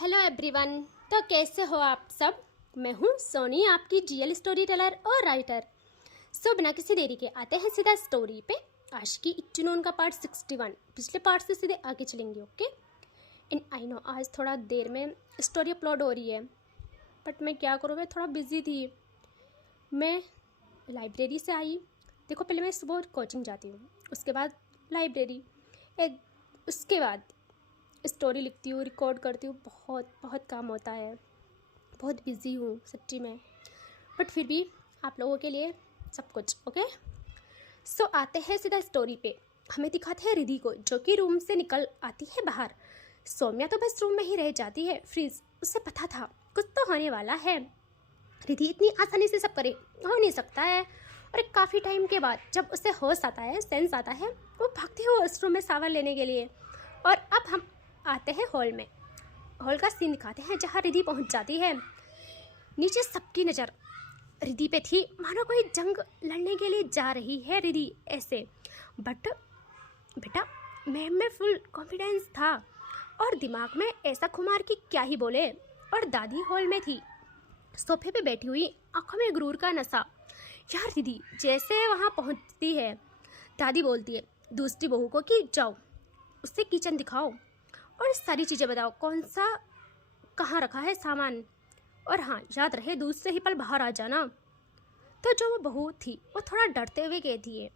Hello everyone. तो कैसे हो आप सब। मैं हूँ सोनी, आपकी रियल स्टोरी टेलर और राइटर। सो बिना किसी देरी के आते हैं सीधा स्टोरी पे। आज की इट्टून का पार्ट 61। पिछले पार्ट से सीधे आगे चलेंगे। ओके इन आई नो आज थोड़ा देर में स्टोरी अपलोड हो रही है, बट मैं क्या करूँ, मैं थोड़ा बिजी थी। मैं लाइब्रेरी से आई। देखो, पहले मैं सुबह कोचिंग जाती हूँ, उसके बाद लाइब्रेरी, उसके बाद स्टोरी लिखती हूँ, रिकॉर्ड करती हूँ। बहुत बहुत काम होता है, बहुत बिजी हूँ सच्ची में, बट फिर भी आप लोगों के लिए सब कुछ। ओके सो आते हैं सीधा स्टोरी पे। हमें दिखाते हैं रिधि को, जो कि रूम से निकल आती है बाहर। सौम्या तो बस रूम में ही रह जाती है। फ्रीज, उसे पता था कुछ तो होने वाला है। रिधि इतनी आसानी से सब करे हो नहीं सकता है। और काफ़ी टाइम के बाद जब उसे होश आता है, सेंस आता है, वो भागती है वॉशरूम में सावर लेने के लिए। और अब हम आते हैं हॉल में। हॉल का सीन दिखाते हैं जहाँ रिधि पहुंच जाती है। नीचे सबकी नज़र रिधि पे थी, मानो कोई जंग लड़ने के लिए जा रही है रिधि ऐसे। बट बेटा, मैम में फुल कॉन्फिडेंस था और दिमाग में ऐसा खुमार कि क्या ही बोले। और दादी हॉल में थी, सोफे पे बैठी हुई, आंखों में गुरूर का नशा। यार रिधि जैसे वहाँ पहुँचती है, दादी बोलती है दूसरी बहू को कि जाओ उससे किचन दिखाओ और सारी चीज़ें बताओ, कौन सा कहाँ रखा है सामान, और हाँ याद रहे दूसरे ही पल बाहर आ जाना। तो जो वो बहू थी वो थोड़ा डरते हुए कहती है,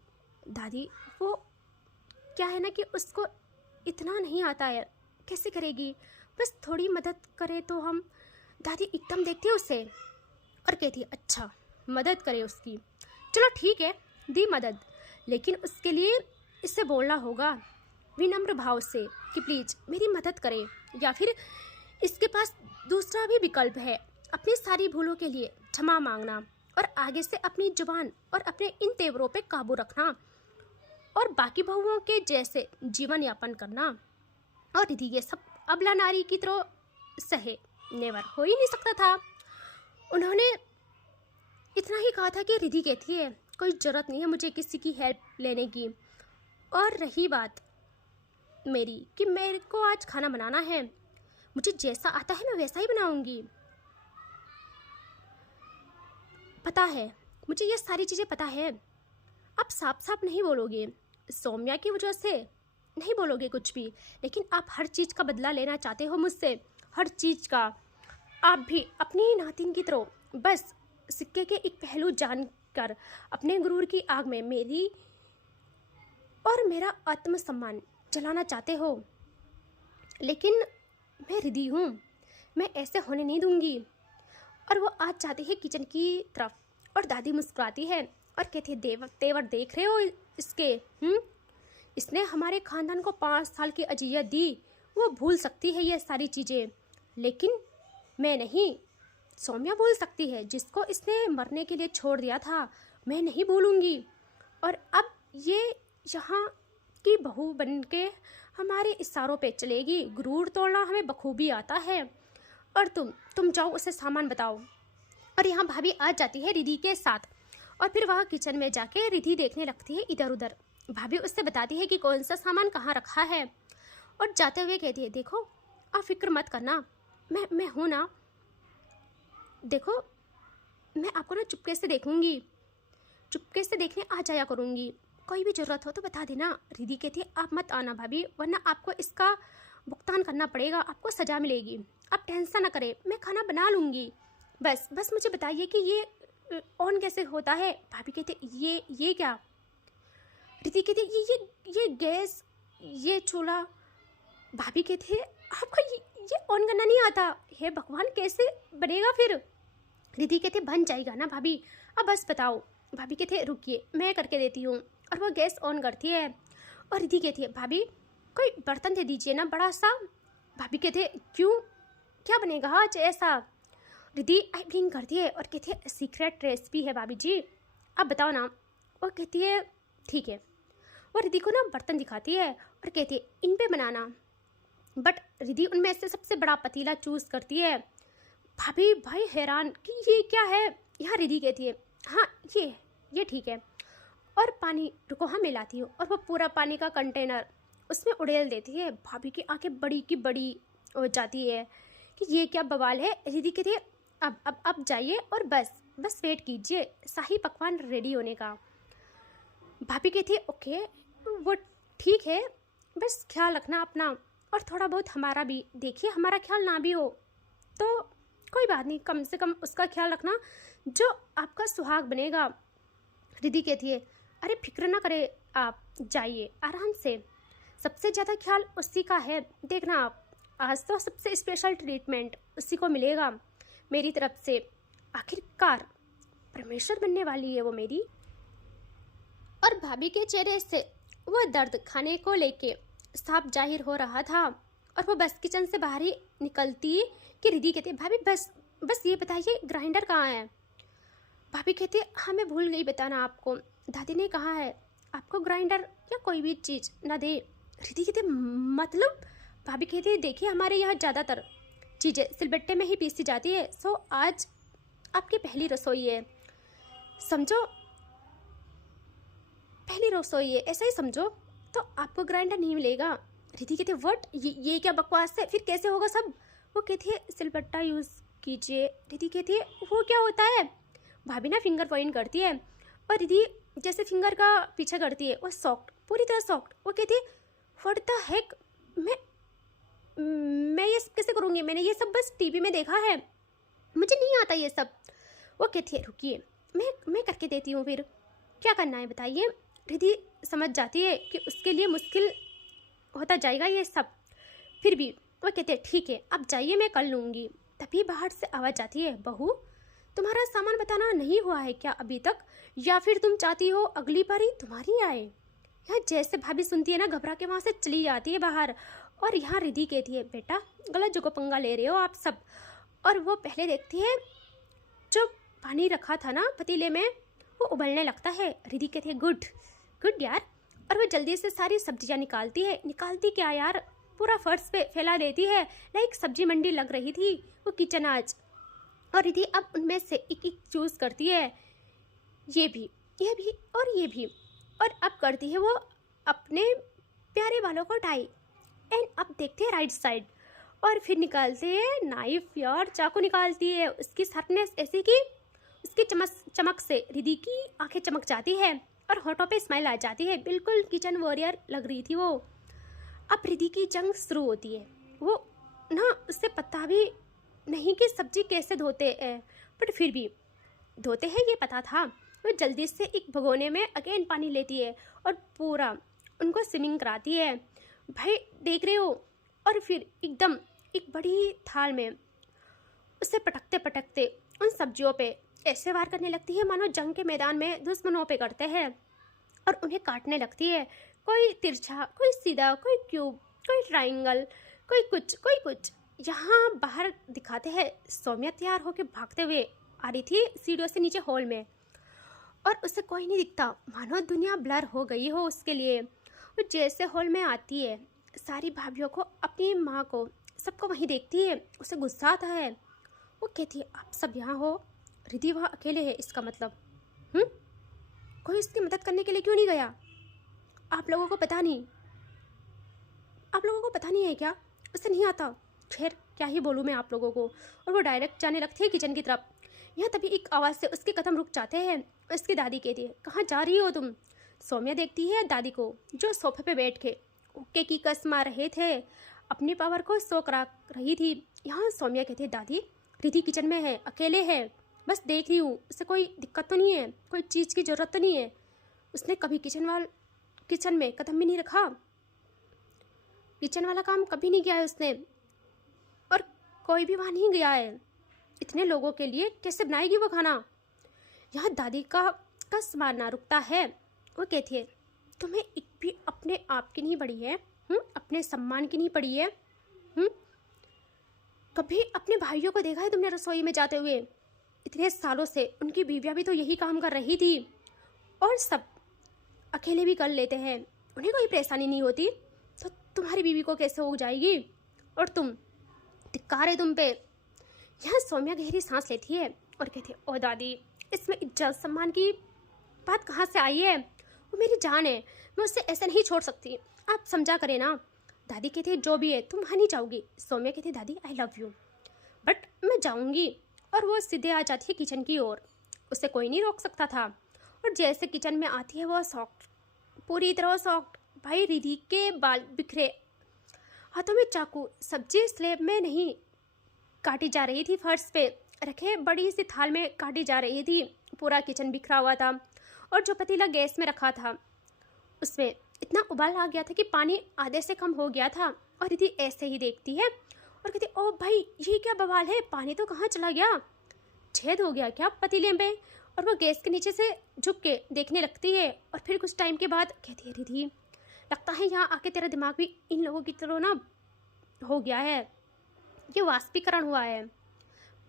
दादी वो क्या है ना कि उसको इतना नहीं आता है, कैसे करेगी, बस थोड़ी मदद करे तो हम। दादी एकदम देखती है उसे और कहती है अच्छा मदद करे उसकी, चलो ठीक है दी मदद, लेकिन उसके लिए इससे बोलना होगा विनम्र भाव से कि प्लीज़ मेरी मदद करे, या फिर इसके पास दूसरा भी विकल्प है, अपनी सारी भूलों के लिए क्षमा मांगना और आगे से अपनी जुबान और अपने इन तेवरों पे काबू रखना और बाकी बहुओं के जैसे जीवन यापन करना। और रिधि ये सब अबला नारी की तरह सहे नेवर हो ही नहीं सकता था। उन्होंने इतना ही कहा था कि रिधि कहती है कोई ज़रूरत नहीं है मुझे किसी की हेल्प लेने की। और रही बात मेरी कि मेरे को आज खाना बनाना है, मुझे जैसा आता है मैं वैसा ही बनाऊंगी। पता है मुझे ये सारी चीज़ें पता है। आप साफ साफ नहीं बोलोगे, सौम्या की वजह से नहीं बोलोगे कुछ भी, लेकिन आप हर चीज़ का बदला लेना चाहते हो मुझसे, हर चीज़ का। आप भी अपनी नातिन की तरह बस सिक्के के एक पहलू जानकर अपने गुरूर की आग में मेरी और मेरा आत्मसम्मान जलाना चाहते हो। लेकिन मैं रिधि हूँ, मैं ऐसे होने नहीं दूंगी। और वो आज जाती है किचन की तरफ और दादी मुस्कुराती है और कहती है तेवर देख रहे हो इसके, इसने हमारे खानदान को 5 साल की अजियत दी, वो भूल सकती है ये सारी चीज़ें, लेकिन मैं नहीं। सौम्या भूल सकती है, जिसको इसने मरने के लिए छोड़ दिया था मैं नहीं भूलूंगी। और अब ये यहाँ की बहू बन के हमारे इशारों पे चलेगी, गुरूर तोड़ना हमें बखूबी आता है। और तुम जाओ उसे सामान बताओ। और यहाँ भाभी आ जाती है रिधि के साथ और फिर वहाँ किचन में जाके रिधि देखने लगती है इधर उधर। भाभी उससे बताती है कि कौन सा सामान कहाँ रखा है और जाते हुए कहती है देखो आप फिक्र मत करना, मैं हूँ ना, देखो मैं आपको ना चुपके से देखूंगी, चुपके से देखने आ जाया करूँगी, कोई भी ज़रूरत हो तो बता देना। रिधि कहती है आप मत आना भाभी, वरना आपको इसका भुगतान करना पड़ेगा, आपको सज़ा मिलेगी। आप टेंशन ना करें, मैं खाना बना लूँगी, बस मुझे बताइए कि ये ऑन कैसे होता है। भाभी कहते ये क्या। रिधि कहती ये गैस, ये चूल्हा। भाभी कहती है आपको ये ऑन करना नहीं आता, हे भगवान कैसे बनेगा फिर। रिधि कहते बन जाएगा ना भाभी, अब बस बताओ। भाभी कहते रुकिए मैं करके देती हूँ, और वो गैस ऑन करती है। और रिधि कहती है भाभी कोई बर्तन दे दीजिए ना बड़ा सा। भाभी कहते क्यों, क्या बनेगा आज ऐसा। रिधि आई ब्लिंक करती है और कहती है सीक्रेट रेसिपी है भाभी जी, अब बताओ ना। वो कहती है ठीक है। वो रिधि को ना बर्तन दिखाती है और कहती है इन पे बनाना, बट रिधि उनमें से सबसे बड़ा पतीला चूज़ करती है। भाभी भाई हैरान कि ये क्या है। यहाँ रिधि कहती है हाँ ये ठीक है। और पानी रुको हाँ मिलाती हूँ, और वो पूरा पानी का कंटेनर उसमें उड़ेल देती है। भाभी की आंखें बड़ी की बड़ी हो जाती है कि ये क्या बवाल है। रिद्धि कहती है अब जाइए और बस वेट कीजिए शाही पकवान रेडी होने का। भाभी कहती है ओके वो ठीक है, बस ख्याल रखना अपना और थोड़ा बहुत हमारा भी, देखिए हमारा ख्याल ना भी हो तो कोई बात नहीं, कम से कम उसका ख्याल रखना जो आपका सुहाग बनेगा। रिद्धि कहती है अरे फिक्र ना करे, आप जाइए आराम से, सबसे ज़्यादा ख्याल उसी का है, देखना आप आज तो सबसे स्पेशल ट्रीटमेंट उसी को मिलेगा मेरी तरफ से, आखिरकार परमेश्वर बनने वाली है वो मेरी। और भाभी के चेहरे से वो दर्द खाने को लेके साफ जाहिर हो रहा था। और वो बस किचन से बाहर ही निकलती कि रिद्धि कहती है भाभी बस ये बताइए ग्राइंडर कहाँ है। भाभी कहती है हाँ मैं भूल गई बताना आपको, दादी ने कहा है आपको ग्राइंडर या कोई भी चीज़ ना दे। रिद्धि कहती है मतलब। भाभी कहती है देखिए हमारे यहाँ ज़्यादातर चीज़ें सिलबट्टे में ही पीसी जाती है, सो आज आपकी पहली रसोई है, समझो पहली रसोई है ऐसा ही समझो, तो आपको ग्राइंडर नहीं मिलेगा। रिद्धि कहती है व्हाट, ये क्या बकवास है, फिर कैसे होगा सब। वो कहती है सिलबट्टा यूज़ कीजिए। रिद्धि कहती है वो क्या होता है। भाभी ना फिंगर पॉइंट करती है और रिद्धि जैसे फिंगर का पीछे करती है, वो सॉफ्ट पूरी तरह सॉफ्ट। वो कहती है व्हाट द हेक, मैं ये सब कैसे करूँगी, मैंने ये सब बस टीवी में देखा है, मुझे नहीं आता ये सब। वो कहती है रुकिए मैं करके देती हूँ, फिर क्या करना है बताइए। रिद्धि समझ जाती है कि उसके लिए मुश्किल होता जाएगा ये सब, फिर भी वो कहते हैं ठीक है अब जाइए मैं कर लूँगी। तभी बाहर से आवाज़ आती है बहू तुम्हारा सामान बताना नहीं हुआ है क्या अभी तक, या फिर तुम चाहती हो अगली बारी तुम्हारी आए। यहाँ जैसे भाभी सुनती है ना घबरा के वहाँ से चली जाती है बाहर। और यहाँ रिद्धि कहती है बेटा गलत जगह पंगा ले रहे हो आप सब। और वो पहले देखती है जो पानी रखा था ना पतीले में वो उबलने लगता है। रिद्धि कहती है गुड यार। और वो जल्दी से सारी सब्जियां निकालती क्या यार, पूरा फर्श पे फैला देती है, लाइक सब्जी मंडी लग रही थी वो किचन आज। और रिद्धि अब उनमें से एक चूज़ करती है, ये भी और ये भी। और अब करती है वो अपने प्यारे बालों को टाई। एंड अब देखते हैं राइट साइड, और फिर निकालते हैं नाइफ यार, चाकू निकालती है। उसकी शार्पनेस ऐसी कि उसकी चमक से रिद्धि की आंखें चमक जाती है और होठों पे स्माइल आ जाती है, बिल्कुल किचन वॉरियर लग रही थी वो। अब रिद्धि की जंग शुरू होती है, वो ना उससे पता भी नहीं कि सब्जी कैसे धोते हैं, बट फिर भी धोते हैं ये पता था। वो जल्दी से एक भगोने में अगेन पानी लेती है और पूरा उनको स्विमिंग कराती है, भाई देख रहे हो। और फिर एकदम एक बड़ी थाल में उसे पटकते उन सब्जियों पे ऐसे वार करने लगती है मानो जंग के मैदान में दुश्मनों पे करते हैं, और उन्हें काटने लगती है, कोई तिरछा कोई सीधा कोई क्यूब कोई ट्राइंगल कोई कुछ। यहाँ बाहर दिखाते हैं सौम्या तैयार होकर भागते हुए आ रही थी सीढ़ियों से नीचे हॉल में, और उसे कोई नहीं दिखता, मानो दुनिया ब्लर हो गई हो उसके लिए। वो जैसे हॉल में आती है सारी भाभीियों को, अपनी माँ को, सबको वहीं देखती है, उसे गुस्सा आता है। वो कहती है आप सब यहाँ हो, रिद्धि वहाँ अकेले है, इसका मतलब कोई उसकी मदद करने के लिए क्यों नहीं गया। आप लोगों को पता नहीं है क्या, उसे नहीं आता। खैर क्या ही बोलूँ मैं आप लोगों को। और वो डायरेक्ट जाने लगती है किचन की तरफ। यहाँ तभी एक आवाज़ से उसके कदम रुक जाते हैं। उसकी दादी कहती है कहाँ जा रही हो तुम। सौम्या देखती है दादी को जो सोफे पे बैठ के ओके की कस मार रहे थे, अपनी पावर को शो करा रही थी। यहाँ सौम्या कहती है दादी रिद्धि किचन में है, अकेले है, बस देख रही हूँ, उसे कोई दिक्कत तो नहीं है, कोई चीज़ की ज़रूरत तो नहीं है, उसने कभी किचन में कदम भी नहीं रखा, किचन वाला काम कभी नहीं किया है उसने, और कोई भी वहाँ नहीं गया है, इतने लोगों के लिए कैसे बनाएगी वो खाना। यहाँ दादी का कस मारना रुकता है। वो कहती है तुम्हें एक भी अपने आप की नहीं पड़ी है, अपने सम्मान की नहीं पड़ी है। कभी अपने भाइयों को देखा है तुमने रसोई में जाते हुए, इतने सालों से उनकी बीवियाँ भी तो यही काम कर रही थी, और सब अकेले भी कर लेते हैं, उन्हें कोई परेशानी नहीं होती, तो तुम्हारी बीवी को कैसे हो जाएगी, और तुम धिक्कार है तुम पे। यहाँ सौम्या गहरी सांस लेती है और कहती है ओ दादी इसमें इज्जत सम्मान की बात कहाँ से आई है, वो मेरी जान है, मैं उससे ऐसे नहीं छोड़ सकती, आप समझा करें ना। दादी कहती है जो भी है तुम वहाँ नहीं जाओगी। सौम्या कहती है दादी आई लव यू। बट मैं जाऊंगी। और वो सीधे आ जाती है किचन की ओर। उसे कोई नहीं रोक सकता था। और जैसे किचन में आती है वो सॉफ्ट, पूरी तरह सॉफ्ट। भाई रिधि के बाल बिखरे, हाथों में चाकू, सब्जी स्लेब में नहीं काटी जा रही थी, फर्श पे रखे बड़ी सी थाल में काटी जा रही थी। पूरा किचन बिखरा हुआ था। और जो पतीला गैस में रखा था उसमें इतना उबाल आ गया था कि पानी आधे से कम हो गया था। और रिधि ऐसे ही देखती है और कहती, ओ भाई ये क्या बवाल है, पानी तो कहाँ चला गया, छेद हो गया क्या पतीले में। और वो गैस के नीचे से झुक के देखने लगती है। और फिर कुछ टाइम के बाद कहती है, रिधि लगता है यहाँ आके तेरा दिमाग भी इन लोगों की तरह ना हो गया है, ये वाष्पीकरण हुआ है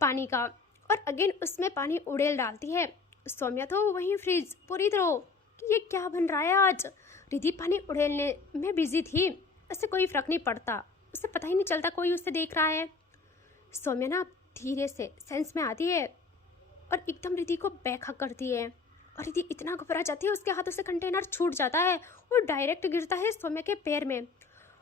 पानी का। और अगेन उसमें पानी उड़ेल डालती है। सौम्या तो वहीं फ्रीज पूरी तरह कि ये क्या बन रहा है आज। रिधि पानी उड़ेलने में बिजी थी, उससे कोई फर्क नहीं पड़ता, उसे पता ही नहीं चलता कोई उसे देख रहा है। सौम्या ना धीरे से सेंस में आती है और एकदम रिधि को बैकहक करती है। और रिधि इतना घबरा जाती है, उसके हाथों से कंटेनर छूट जाता है और डायरेक्ट गिरता है सौम्या के पैर में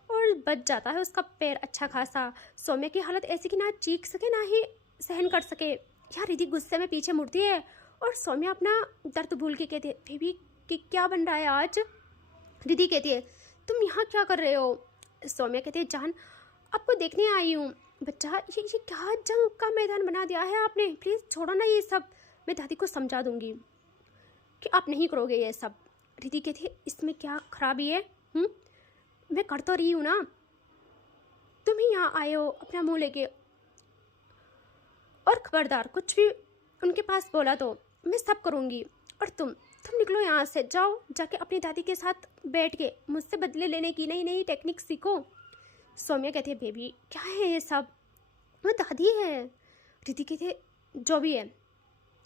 और बच जाता है उसका पैर अच्छा खासा। सौम्या की हालत ऐसी कि ना चीख सके ना ही सहन कर सके। यार रिधि गुस्से में पीछे मुड़ती है और सौम्या अपना दर्द भूल के कहती है, बेबी कि क्या बन रहा है आज। रिधि कहती है, तुम यहाँ क्या कर रहे हो। सौम्या कहती है, जान आपको देखने आई हूँ। बच्चा ये क्या जंग का मैदान बना दिया है आपने, प्लीज़ छोड़ो ना ये सब, मैं दादी को समझा दूंगी कि आप नहीं करोगे ये सब। रिधि कहती है, इसमें क्या खराबी है, मैं कर तो रही हूँ ना, तुम ही यहाँ आए हो अपना मुंह लेके। और खबरदार कुछ भी उनके पास बोला तो मैं सब करूँगी। और तुम निकलो यहाँ से, जाओ जाके अपनी दादी के साथ बैठ के मुझसे बदले लेने की नई नई टेक्निक सीखो। सौम्या कहती है, बेबी क्या है ये सब, वो दादी है। रिधि कहती है, जो भी है,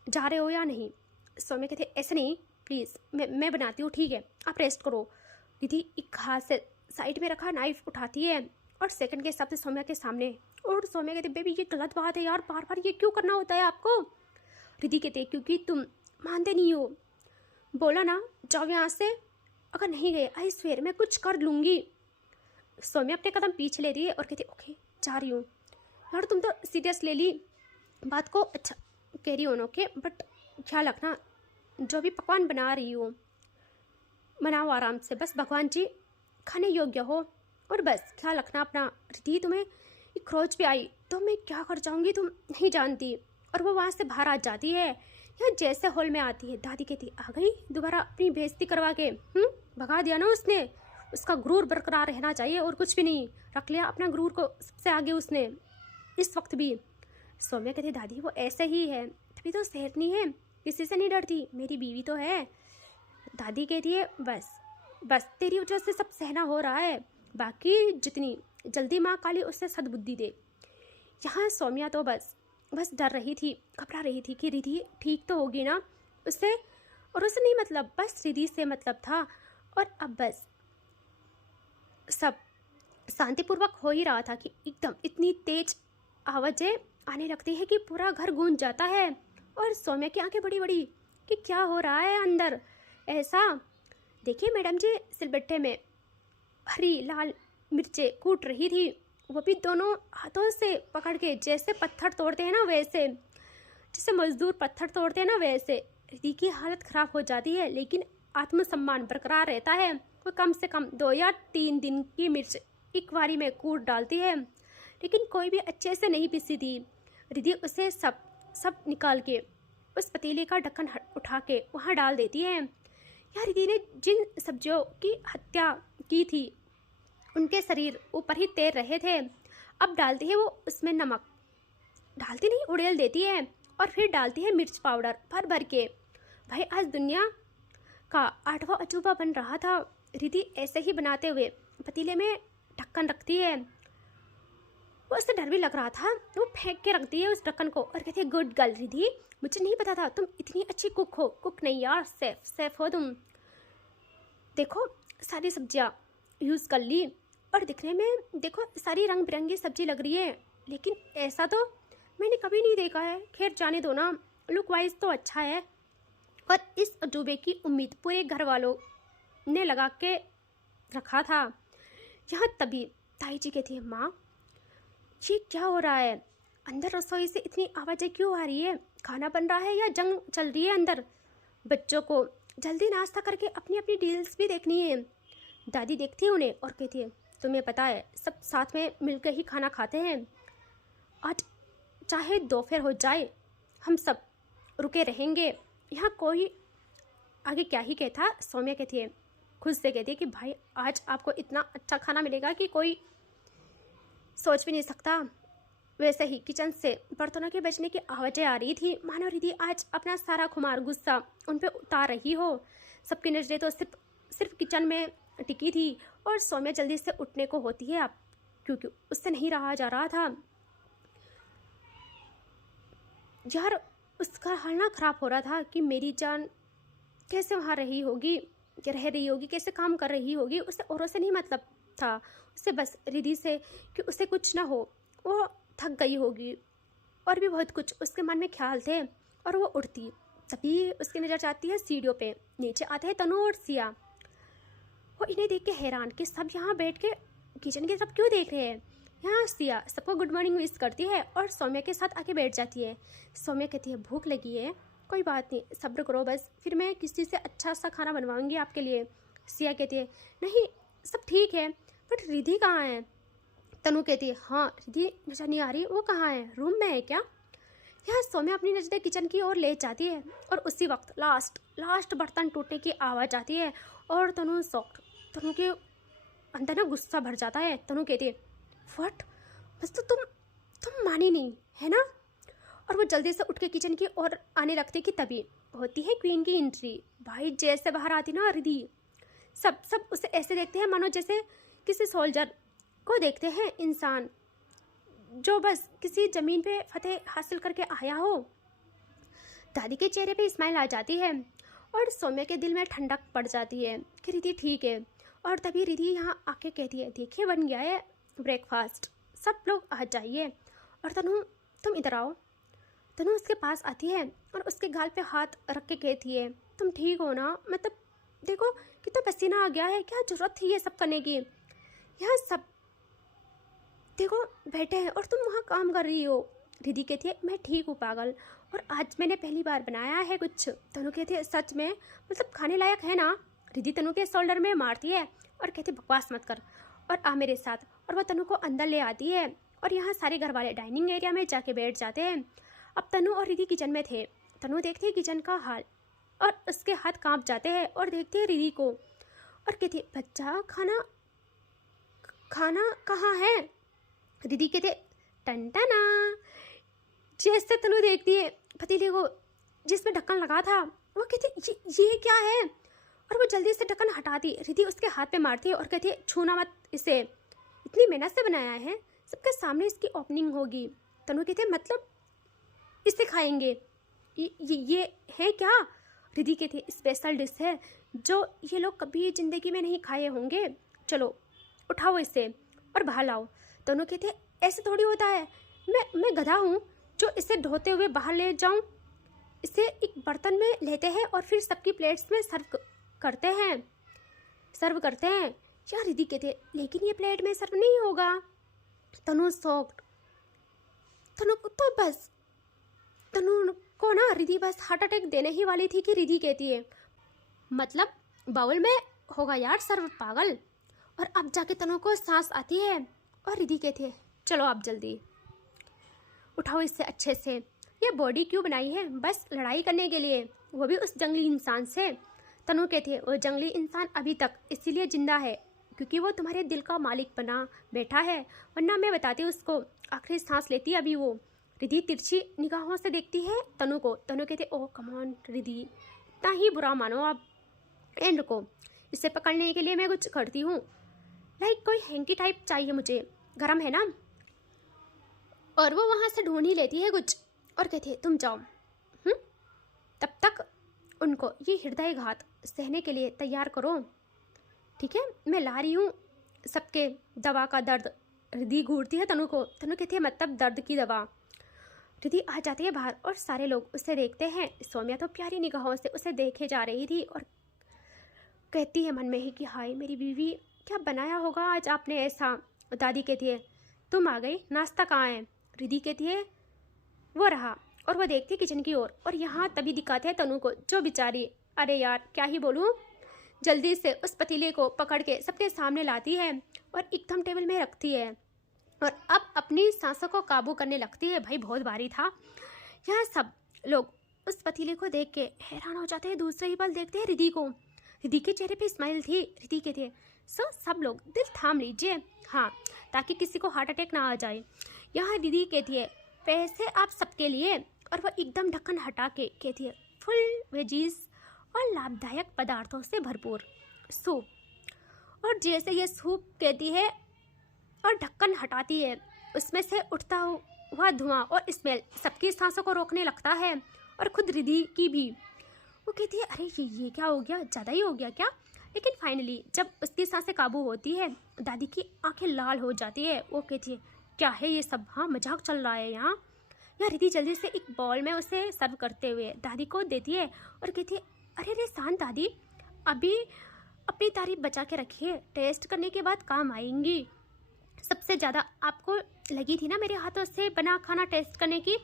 जा रहे हो या नहीं। सौम्या कहती है, ऐसे नहीं प्लीज़, मैं बनाती हूँ, ठीक है आप रेस्ट करो। रिधि एक हाथ से साइड में रखा नाइफ उठाती है और सेकंड के हिसाब से सौम्या के सामने। और सौम्या कहती है, बेबी ये गलत बात है यार, बार बार ये क्यों करना होता है आपको। रिधि कहती है, क्योंकि तुम मानते नहीं हो, बोला ना जाओ यहाँ से, अगर नहीं गए आई स्वेर मैं कुछ कर लूँगी। सौम्या अपने कदम पीछे ले रही है और कहती है, ओके जा रही हूँ। यार तुम तो सीरियस ले ली बात को, अच्छा कह रही हो ना, ओके बट ख्याल रखना जो भी पकवान बना रही हो बनाओ आराम से, बस भगवान जी खाने योग्य हो, और बस ख्याल रखना अपना। रिधि तुम्हें एक खरोच भी आई तो मैं क्या कर जाऊँगी तुम नहीं जानती। और वो वहाँ से बाहर आ जाती है। या जैसे हॉल में आती है, दादी कहती, आ गई दोबारा अपनी बेइज्जती करवा के, भगा दिया ना उसने, उसका गुरूर बरकरार रहना चाहिए और कुछ भी नहीं, रख लिया अपना गुरूर को सबसे आगे उसने इस वक्त भी। सौम्या कहती, दादी वो ऐसे ही है, तभी तो सहनी है, किसी से नहीं डरती, मेरी बीवी तो है। दादी कहती है, बस तेरी वजह से सब सहना हो रहा है, बाकी जितनी जल्दी माँ काली उससे सद्बुद्धि दे। यहाँ सौम्या तो बस डर रही थी, घबरा रही थी कि रिधि ठीक तो होगी ना उससे, और उससे नहीं मतलब, बस रिधि से मतलब था। और अब बस सब शांतिपूर्वक हो ही रहा था कि एकदम इतनी तेज आवाज़ें आने लगती है कि पूरा घर गूंज जाता है। और सौम्या की आंखें बड़ी बड़ी कि क्या हो रहा है अंदर ऐसा। देखिए मैडम जी सिलबट्टे में हरी लाल मिर्चें कूट रही थी, वो भी दोनों हाथों से पकड़ के, जैसे पत्थर तोड़ते हैं ना वैसे, जैसे मजदूर पत्थर तोड़ते हैं ना वैसे। रिधि की हालत ख़राब हो जाती है लेकिन आत्मसम्मान बरकरार रहता है। वो कम से कम 2 या 3 दिन की मिर्च एक बारी में कूट डालती है, लेकिन कोई भी अच्छे से नहीं पिसी थी। रिधि उसे सब निकाल के उस पतीले का ढक्कन उठा के वहाँ डाल देती है। यार रिधि ने जिन सब्जियों की हत्या की थी उनके शरीर ऊपर ही तैर रहे थे। अब डालती है वो उसमें नमक, डालती नहीं उड़ेल देती है, और फिर डालती है मिर्च पाउडर भर भर के। भाई आज दुनिया का 8वां अजूबा बन रहा था। रिधि ऐसे ही बनाते हुए पतीले में ढक्कन रखती है। वो उससे डर भी लग रहा था, वो फेंक के रखती है उस ढक्कन को और कहती है, गुड गर्ल रिधि, मुझे नहीं पता था तुम इतनी अच्छी कुक हो। कुक नहीं यार, सेफ हो तुम। देखो सारी सब्जियां यूज़ कर ली और दिखने में देखो सारी रंग बिरंगी सब्जी लग रही है, लेकिन ऐसा तो मैंने कभी नहीं देखा है। खैर जाने दो ना, लुक वाइज तो अच्छा है। और इस अजूबे की उम्मीद पूरे घर वालों ने लगा के रखा था। यहाँ तभी ताई जी कहती है, माँ ये क्या हो रहा है, अंदर रसोई से इतनी आवाज़ें क्यों आ रही है? खाना बन रहा है या जंग चल रही है अंदर? बच्चों को जल्दी नाश्ता करके अपनी अपनी डील्स भी देखनी है। दादी देखती है उन्हें और कहती है, तुम्हें पता है सब साथ में मिलकर ही खाना खाते हैं। आज चाहे दोपहर हो जाए हम सब रुके रहेंगे यहाँ। कोई आगे क्या ही कहता। सौम्या कहती है, खुद से कहती है कि भाई आज आपको इतना अच्छा खाना मिलेगा कि कोई सोच भी नहीं सकता। वैसे ही किचन से बर्तनों के बजने की आवाज़ें आ रही थी, मानो रिद्धि आज अपना सारा खुमार गुस्सा उन पे उतार रही हो। सबकी नजरें तो सिर्फ किचन में टिकी थी और सौम्या जल्दी से उठने को होती है अब, क्योंकि उससे नहीं रहा जा रहा था। यार उसका हाल ना ख़राब हो रहा था कि मेरी जान कैसे वहाँ रह रही होगी, कैसे काम कर रही होगी। उसे औरों से नहीं मतलब था, उसे बस रिद्धि से कि उसे कुछ ना हो, वो थक गई होगी और भी बहुत कुछ उसके मन में ख्याल थे। और वो उठती तभी उसकी नज़र जाती है सीढ़ियों पे। नीचे आते हैं तनु और सिया। वो इन्हें देख के हैरान कि सब यहाँ बैठ के किचन की तरफ क्यों देख रहे हैं। यहाँ सिया सबको गुड मॉर्निंग विश करती है और सौम्या के साथ आके बैठ जाती है। सौम्या कहती है, भूख लगी है, कोई बात नहीं, सब्र करो बस, फिर मैं किसी से अच्छा सा खाना बनवाऊंगी आपके लिए। सिया कहती है, नहीं सब ठीक है, बट रिद्धि कहाँ है? तनु कहती है, हाँ रिद्धि नजर नहीं आ रही, वो कहाँ है, रूम में है क्या? यहाँ सौम्या अपनी नजरें किचन की ओर ले जाती है और उसी वक्त लास्ट बर्तन टूटने की आवाज़ आती है और तनु शॉक्ड। तनु के अंदर ना गुस्सा भर जाता है। तनु कहती है, व्हाट, बस तो तुम मानी नहीं है ना? और वो जल्दी से उठ के किचन की ओर आने लगती कि तभी होती है क्वीन की एंट्री। भाई जैसे बाहर आती ना रिद्धि, सब उसे ऐसे देखते हैं मानो जैसे किसी सोल्जर को देखते हैं, इंसान जो बस किसी ज़मीन पे फतेह हासिल करके आया हो। दादी के चेहरे पे स्माइल आ जाती है और सौम्या के दिल में ठंडक पड़ जाती है कि रिद्धि ठीक है। और तभी रिद्धि यहाँ आके कहती है, देखिए बन गया है ब्रेकफास्ट, सब लोग आ जाइए। और तनु तुम इधर आओ। तनु उसके पास आती है और उसके गाल पे हाथ रख के कहती है, तुम ठीक हो ना? मतलब देखो कितना पसीना आ गया है, क्या जरूरत थी ये सब करने की? यहाँ सब देखो बैठे हैं और तुम वहाँ काम कर रही हो। रिद्धि कहती है, मैं ठीक हूँ पागल, और आज मैंने पहली बार बनाया है कुछ। तनु कहती है, सच में? मतलब खाने लायक है ना? रिद्धि तनु के शोल्डर में मारती है और कहती है, बकवास मत कर और आ मेरे साथ। और वह तनु को अंदर ले आती है और यहाँ सारे घर वाले डाइनिंग एरिया में जाके बैठ जाते हैं। अब तनु और रिद्धि किचन में थे। तनु देखती है किचन का हाल और उसके हाथ कांप जाते हैं और देखती है रिद्धि को और कहती है, बच्चा खाना कहाँ है? रिद्धि कहते, टंटना। जैसे तनु देखती है पतीले को जिसमें ढक्कन लगा था, वो कहती ये क्या है? और वो जल्दी से ढक्कन हटाती। रिद्धि उसके हाथ पे मारती है और कहती है, छूना मत इसे, इतनी मेहनत से बनाया है, सबके सामने इसकी ओपनिंग होगी। तनु कहते, मतलब इसे खाएंगे? ये है क्या? रिद्धि कहती, स्पेशल डिश है जो ये लोग कभी ज़िंदगी में नहीं खाए होंगे, चलो उठाओ इसे और बाहर लाओ। दोनों कहते, ऐसे थोड़ी होता है, मैं गधा हूँ जो इसे ढोते हुए बाहर ले जाऊँ? इसे एक बर्तन में लेते हैं और फिर सबकी प्लेट्स में सर्व करते हैं। यार रिद्धि कहते, लेकिन ये प्लेट में सर्व नहीं होगा। तनु शॉक्ड। तनु को ना रिद्धि बस हार्ट अटैक देने ही वाली थी कि रिद्धि कहती है, मतलब बाउल में होगा यार सर्व, पागल। और अब जाके तनु को सांस आती है और रिद्धि कहती है, चलो आप जल्दी उठाओ इससे अच्छे से। ये बॉडी क्यों बनाई है? बस लड़ाई करने के लिए, वो भी उस जंगली इंसान से। तनु कहती है, वो जंगली इंसान अभी तक इसीलिए जिंदा है क्योंकि वो तुम्हारे दिल का मालिक बना बैठा है, वरना मैं बताती उसको। आखिरी सांस लेती अभी वो। रिद्धि तिरछी निगाहों से देखती है तनु को। तनु कहती है, ओह कम ऑन रिद्धि, इतना ही बुरा मानो आप। एंड को इसे पकड़ने के लिए मैं कुछ करती हूँ, लाइक कोई हैंकी टाइप चाहिए मुझे, गरम है ना? और वो वहाँ से ढूंढ ही लेती है कुछ और कहती है, तुम जाओ। तब तक उनको ये हृदयघात सहने के लिए तैयार करो, ठीक है? मैं ला रही हूँ सबके दवा का दर्द। रिद्धि घूरती है तनु को। तनु कहती है, मतलब दर्द की दवा? रिद्धि आ जाती है बाहर और सारे लोग उसे देखते हैं। सौम्या तो प्यारी निगाहों से उसे देखे जा रही थी और कहती है मन में ही कि हाय मेरी बीवी, क्या बनाया होगा आज आपने ऐसा। दादी कहती है, तुम आ गई, नाश्ता कहाँ है? रिद्धि कहती है, वो रहा और वो देखती है किचन की ओर और यहाँ तभी दिखाते हैं तनु को, जो बेचारी, अरे यार क्या ही बोलूँ, जल्दी से उस पतीले को पकड़ के सबके सामने लाती है और एकदम टेबल में रखती है और अब अपनी सांसों को काबू करने लगती है। भाई बहुत भारी था। यहाँ सब लोग उस पतीले को देख के हैरान हो जाते हैं। दूसरे ही पल देखते हैं रिद्धि को। रिद्धि के चेहरे पे स्माइल थी, रिद्धि के थे। सब लोग दिल थाम लीजिए, हाँ, ताकि किसी को हार्ट अटैक ना आ जाए। यहाँ रिद्धि कहती है पैसे आप सबके लिए, और वह एकदम ढक्कन हटा के कहती है फुल वेजीज और लाभदायक पदार्थों से भरपूर सूप। और जैसे ये सूप कहती है और ढक्कन हटाती है, उसमें से उठता हुआ धुआं और स्मेल सबकी सांसों को रोकने लगता है और खुद रिद्धि की भी। वो कहती है अरे ये क्या हो गया, ज़्यादा ही हो गया क्या। लेकिन फाइनली जब उसकी सांसें काबू होती है, दादी की आंखें लाल हो जाती है। वो कहती है क्या है ये सब, हाँ मजाक चल रहा है यहाँ। रिद्धि जल्दी से एक बॉल में उसे सर्व करते हुए दादी को देती है और कहती है अरे रे शांत दादी, अभी अपनी तारीफ बचा के रखिए, टेस्ट करने के बाद काम आएंगी। सबसे ज़्यादा आपको लगी थी ना मेरे हाथों से बना खाना टेस्ट करने की,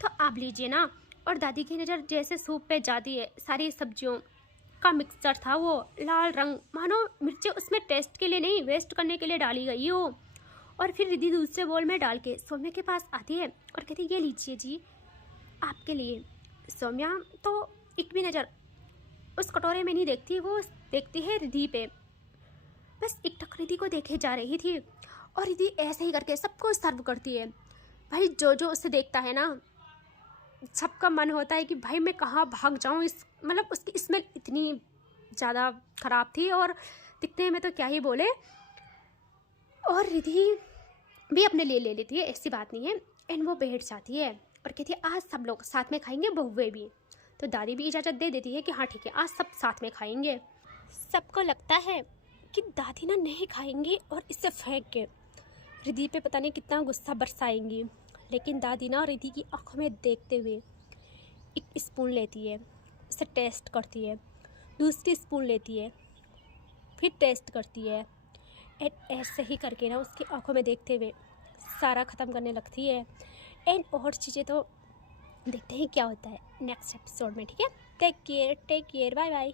तो आप लीजिए ना। और दादी की नज़र जैसे सूप पे जाती है, सारी सब्जियों का मिक्सचर था वो लाल रंग, मानो मिर्चें उसमें टेस्ट के लिए नहीं वेस्ट करने के लिए डाली गई हो। और फिर रिद्धि दूसरे बोल में डाल के सौम्या के पास आती है और कहती है ये लीजिए जी आपके लिए। सौम्या तो एक भी नज़र उस कटोरे में नहीं देखती, वो देखती है रिद्धि पे, बस एक टक रिद्धि को देखे जा रही थी। और रिद्धि ऐसे ही करके सबको सर्व करती है। भाई जो जो उसे देखता है ना, सबका मन होता है कि भाई मैं कहाँ भाग जाऊँ। इस मतलब उसकी स्मेल इतनी ज़्यादा ख़राब थी और दिखने में तो क्या ही बोले। और रिद्धि भी अपने लिए ले लेती है, ऐसी बात नहीं है। एंड वो बैठ जाती है और कहती है आज सब लोग साथ में खाएंगे, बहुएं भी। तो दादी भी इजाज़त दे देती है कि हाँ ठीक है आज सब साथ में खाएंगे। सबको लगता है कि दादी ना नहीं खाएंगी और इसे फेंक के रिद्धि पे पता नहीं कितना गुस्सा बरसाएंगी। लेकिन दादी ना रिद्धि की आंखों में देखते हुए एक स्पून लेती है, उसे टेस्ट करती है, दूसरी स्पून लेती है, फिर टेस्ट करती है। एंड ऐसे ही करके ना उसकी आंखों में देखते हुए सारा ख़त्म करने लगती है। एंड और चीज़ें तो देखते हैं क्या होता है नेक्स्ट एपिसोड में, ठीक है। Take care bye bye.